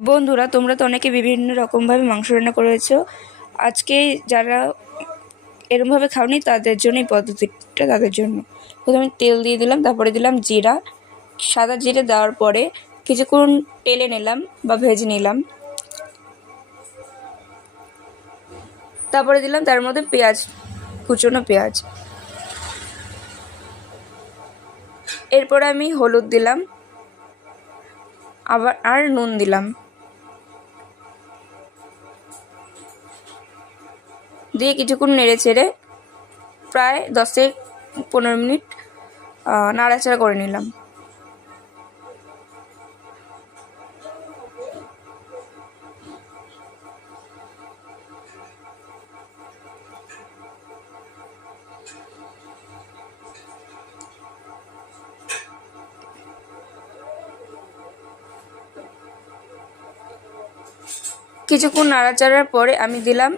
বন্ধুরা, তোমরা তো অনেকে বিভিন্ন রকমভাবে মাংস রান্না করেছো। আজকে যারা এরকমভাবে খাওনি তাদের জন্য এই পদ্ধতিটা, তাদের জন্য প্রথমে তেল দিয়ে দিলাম, তারপরে দিলাম জিরা, সাদা জিরে দেওয়ার পরে কিছুক্ষণ টেলে নিলাম বা ভেজে নিলাম। তারপরে দিলাম তার মধ্যে পেঁয়াজ, কুচনো পেঁয়াজ। এরপরে আমি হলুদ দিলাম, আবার আর নুন দিলাম, দিয়ে কিছুক্ষণ নেড়ে চেড়ে প্রায় 10-15 মিনিট নাড়াচাড়া করে নিলাম। কিছুক্ষণ নাড়াচাড়ার পরে আমি দিলাম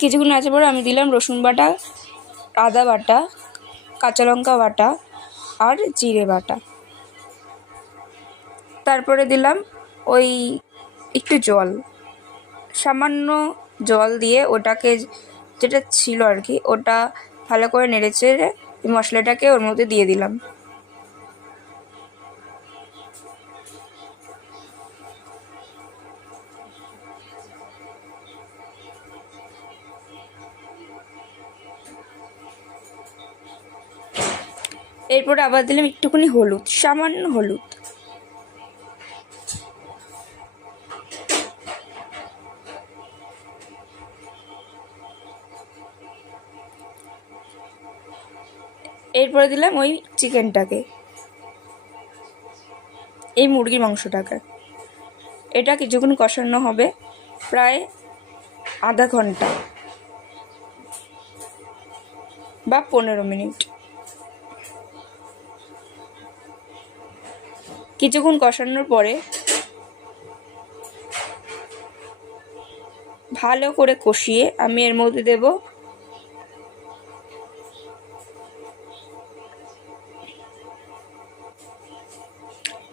কিছুক্ষণ নাড়াচাড়ার পরে আমি দিলাম রসুন বাটা, আদা বাটা, কাঁচা লঙ্কা বাটা আর জিরে বাটা। তারপরে দিলাম ওই একটু জল, সামান্য জল দিয়ে ওটাকে, যেটা ছিল আর কি, ওটা ভালো করে নেড়েচেড়ে এই মশলাটাকে ওর মধ্যে দিয়ে দিলাম। এরপরে আবার দিলাম একটুখানি হলুদ, সামান্য হলুদ। এরপরে দিলাম ওই চিকেনটাকে, এই মুরগির মাংসটাকে। এটা কিছুক্ষণ কষানো হবে, প্রায় আধা ঘন্টা বা 15 মিনিট। কিছুক্ষণ কষানোর পরে ভালো করে কষিয়ে আমি এর মধ্যে দেব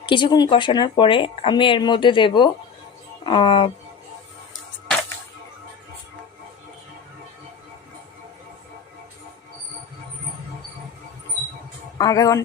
কিছুক্ষণ কষানোর পরে আমি এর মধ্যে দেব আধা ঘন্টা